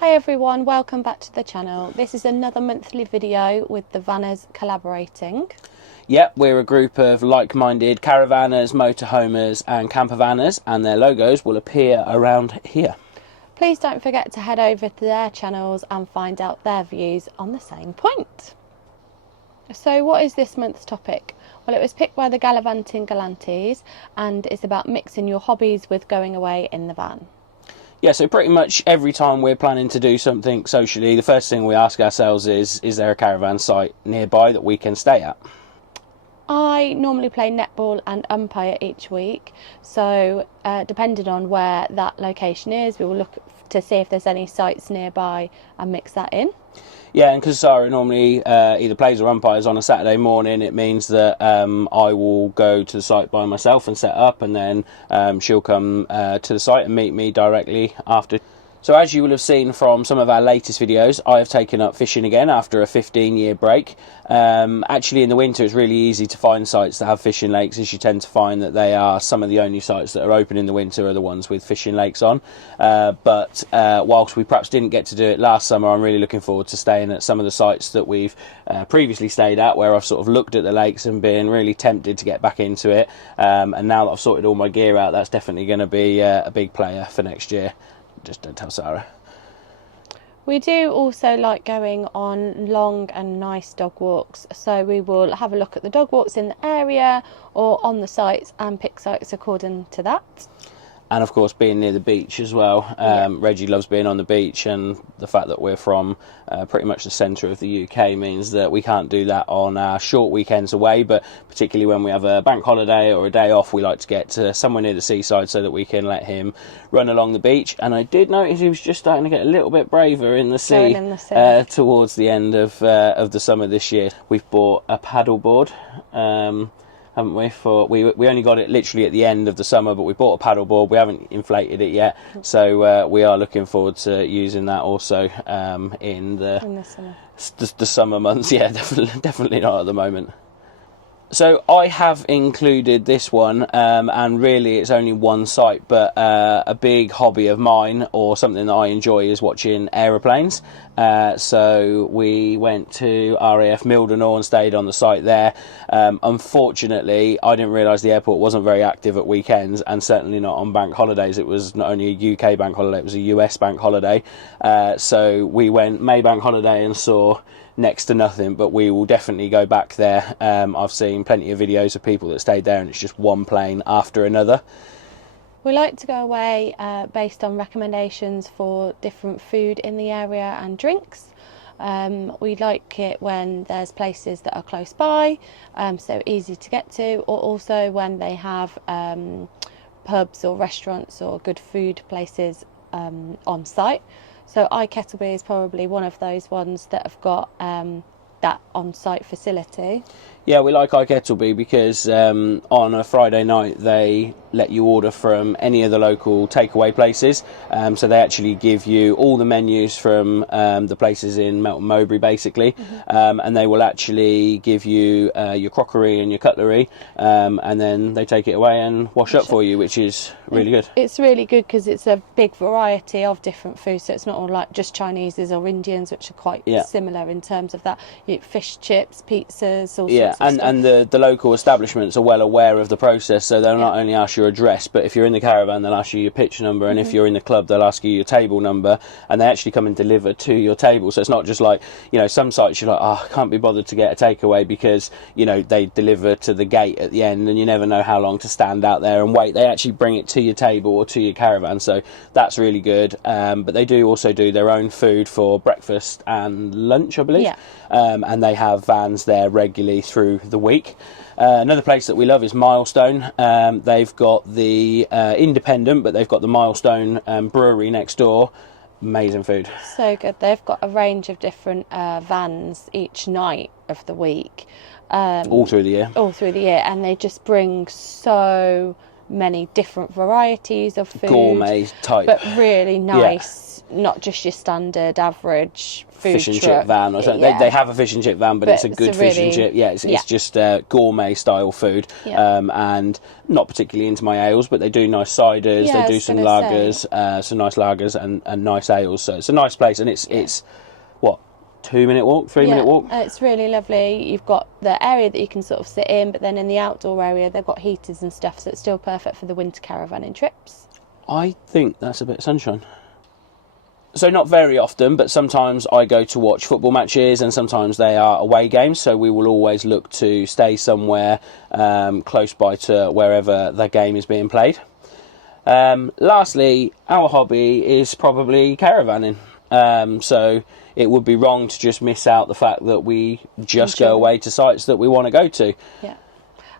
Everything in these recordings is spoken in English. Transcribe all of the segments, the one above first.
Hi everyone, welcome back to the channel. This is another monthly video with the Vanners collaborating. Yep, we're a group of like-minded caravanners, motorhomers and campervanners, and their logos will appear around here. Please don't forget to head over to their channels and find out their views on the same point. So what is this month's topic? Well, it was picked by the Gallivanting Galantes and it's about mixing your hobbies with going away in the van. Yeah, so pretty much every time we're planning to do something socially, the first thing we ask ourselves is there a caravan site nearby that we can stay at? I normally play netball and umpire each week, so depending on where that location is, we will look to see if there's any sites nearby and mix that in. Yeah, and because Sara normally either plays or umpires on a Saturday morning, it means that I will go to the site by myself and set up, and then she'll come to the site and meet me directly after. So as you will have seen from some of our latest videos, I have taken up fishing again after a 15-year break. Actually in the winter it's really easy to find sites that have fishing lakes, as you tend to find that they are some of the only sites that are open in the winter are the ones with fishing lakes on. But whilst we perhaps didn't get to do it last summer, I'm really looking forward to staying at some of the sites that we've previously stayed at, where I've sort of looked at the lakes and been really tempted to get back into it. And now that I've sorted all my gear out, that's definitely going to be a big player for next year. Just don't tell Sara. We do also like going on long and nice dog walks, so we will have a look at the dog walks in the area or on the sites and pick sites according to that. And of course being near the beach as well. Reggie loves being on the beach, and the fact that we're from pretty much the centre of the UK means that we can't do that on our short weekends away, but particularly when we have a bank holiday or a day off, we like to get to somewhere near the seaside so that we can let him run along the beach. And I did notice he was just starting to get a little bit braver in the sea, towards the end of the summer this year. We've bought a paddle board, haven't we? We only got it literally at the end of the summer, but we bought a paddle board. We haven't inflated it yet, so we are looking forward to using that also in the summer months. Yeah, definitely not at the moment. So I have included this one, and really it's only one site, but a big hobby of mine, or something that I enjoy, is watching aeroplanes. So we went to RAF Mildenhall and stayed on the site there. Unfortunately, I didn't realise the airport wasn't very active at weekends, and certainly not on bank holidays. It was not only a UK bank holiday, it was a US bank holiday. So we went May bank holiday and saw next to nothing, but we will definitely go back there. I've seen plenty of videos of people that stayed there and it's just one plane after another. We like to go away based on recommendations for different food in the area and drinks. We like it when there's places that are close by, so easy to get to, or also when they have pubs or restaurants or good food places on site. So Kettleby is probably one of those ones that have got that on-site facility. Yeah, we like Kettleby because on a Friday night they let you order from any of the local takeaway places. So they actually give you all the menus from the places in Melton Mowbray, basically. And they will actually give you your crockery and your cutlery, and then they take it away and wash up for you, which is really good. It's really good because it's a big variety of different foods, so it's not all like just Chineses or Indians, which are quite similar in terms of that. You get fish chips, pizzas, all sorts of stuff. And the local establishments are well aware of the process, so they'll not only ask your address, but if you're in the caravan they'll ask you your pitch number, and if you're in the club they'll ask you your table number, and they actually come and deliver to your table. So it's not just like, some sites you're like, I can't be bothered to get a takeaway because they deliver to the gate at the end and you never know how long to stand out there and wait. They actually bring it to your table or to your caravan, so that's really good. But they do also do their own food for breakfast and lunch, I believe. And they have vans there regularly through the week. Another place that we love is Milestone. They've got the independent, but they've got the Milestone brewery next door. Amazing food. So good. They've got a range of different vans each night of the week. All through the year. All through the year, and they just bring so many different varieties of food, gourmet type, but really nice, not just your standard average food fish and truck. chip van or something. Yeah. They have a fish and chip van, but it's a good fish and really, chip. Yeah, it's just gourmet style food, and not particularly into my ales, but they do nice ciders. Yeah, they do some lagers, some nice lagers and nice ales. So it's a nice place, and it's what, 2-minute walk, 3-minute walk. It's really lovely. You've got the area that you can sort of sit in, but then in the outdoor area they've got heaters and stuff, so it's still perfect for the winter caravanning trips. I think that's a bit of sunshine. So not very often, but sometimes I go to watch football matches, and sometimes they are away games, so we will always look to stay somewhere close by to wherever the game is being played. Lastly, our hobby is probably caravanning. So it would be wrong to just miss out the fact that we just go away to sites that we want to go to. Yeah,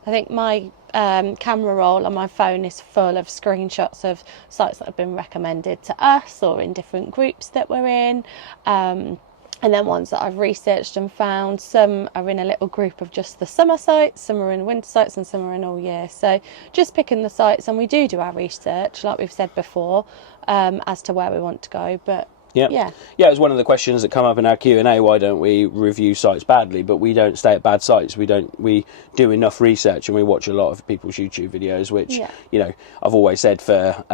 I think my camera roll on my phone is full of screenshots of sites that have been recommended to us or in different groups that we're in, and then ones that I've researched and found. Some are in a little group of just the summer sites, some are in winter sites, and some are in all year. So just picking the sites, and we do our research, like we've said before, as to where we want to go. But yeah, it was one of the questions that come up in our Q&A. Why don't we review sites badly? But we don't stay at bad sites. We do enough research, and we watch a lot of people's YouTube videos, which you know, I've always said for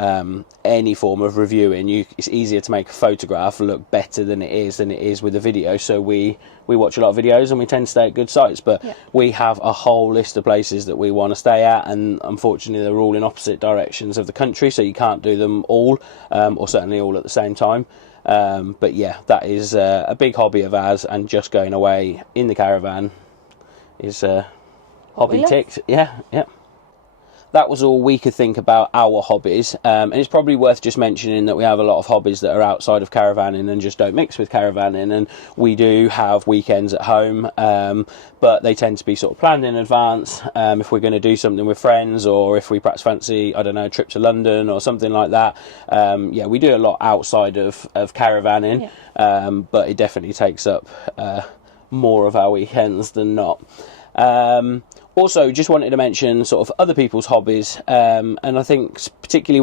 any form of reviewing, it's easier to make a photograph look better than it is with a video. So we watch a lot of videos, and we tend to stay at good sites, but we have a whole list of places that we want to stay at, and unfortunately they're all in opposite directions of the country, so you can't do them all, or certainly all at the same time. But yeah, that is a big hobby of ours, and just going away in the caravan is hobby ticked. Yeah. That was all we could think about our hobbies, and it's probably worth just mentioning that we have a lot of hobbies that are outside of caravanning and just don't mix with caravanning, and we do have weekends at home, but they tend to be sort of planned in advance. If we're going to do something with friends, or if we perhaps fancy, I don't know, a trip to London or something like that, we do a lot outside of caravanning, but it definitely takes up more of our weekends than not. Also, just wanted to mention sort of other people's hobbies, and I think particularly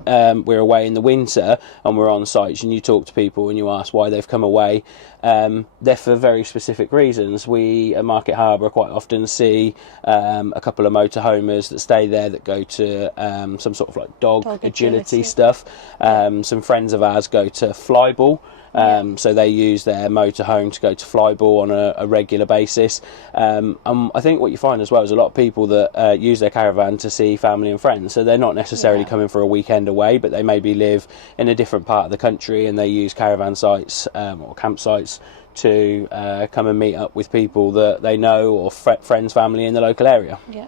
when we're away in the winter and we're on sites and you talk to people and you ask why they've come away, they're for very specific reasons. We at Market Harbour quite often see a couple of motorhomers that stay there that go to some sort of like dog agility stuff. Some friends of ours go to flyball. So they use their motorhome to go to flyball on a regular basis. I think what you find as well is a lot of people that use their caravan to see family and friends. So they're not necessarily coming for a weekend away, but they maybe live in a different part of the country, and they use caravan sites or campsites to come and meet up with people that they know, or friends, family in the local area. Yeah.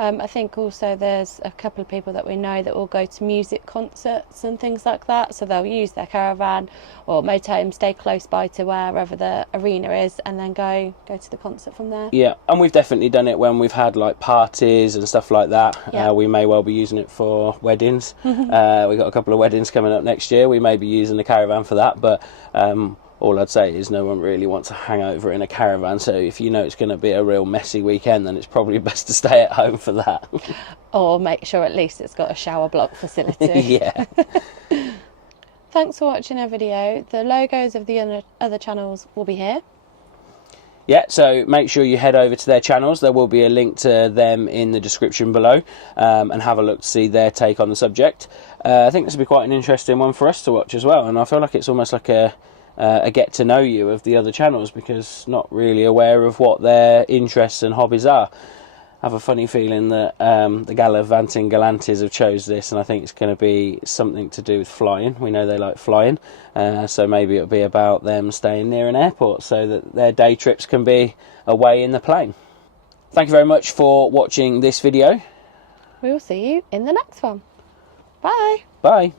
I think also there's a couple of people that we know that will go to music concerts and things like that, so they'll use their caravan or motorhome, stay close by to wherever the arena is, and then go to the concert from there. Yeah, and we've definitely done it when we've had like parties and stuff like that. We may well be using it for weddings. We've got a couple of weddings coming up next year. We may be using the caravan for that, but all I'd say is no one really wants to hang over in a caravan, so if you know it's going to be a real messy weekend, then it's probably best to stay at home for that. Or make sure at least it's got a shower block facility. Yeah. Thanks for watching our video. The logos of the other channels will be here. Yeah, so make sure you head over to their channels. There will be a link to them in the description below, and have a look to see their take on the subject. I think this will be quite an interesting one for us to watch as well, and I feel like it's almost like a get to know you of the other channels, because not really aware of what their interests and hobbies are. I have a funny feeling that the Gallivanting Galantes have chose this, and I think it's going to be something to do with flying. We know they like flying, so maybe it'll be about them staying near an airport so that their day trips can be away in the plane. Thank you very much for watching this video. We will see you in the next one. Bye. Bye.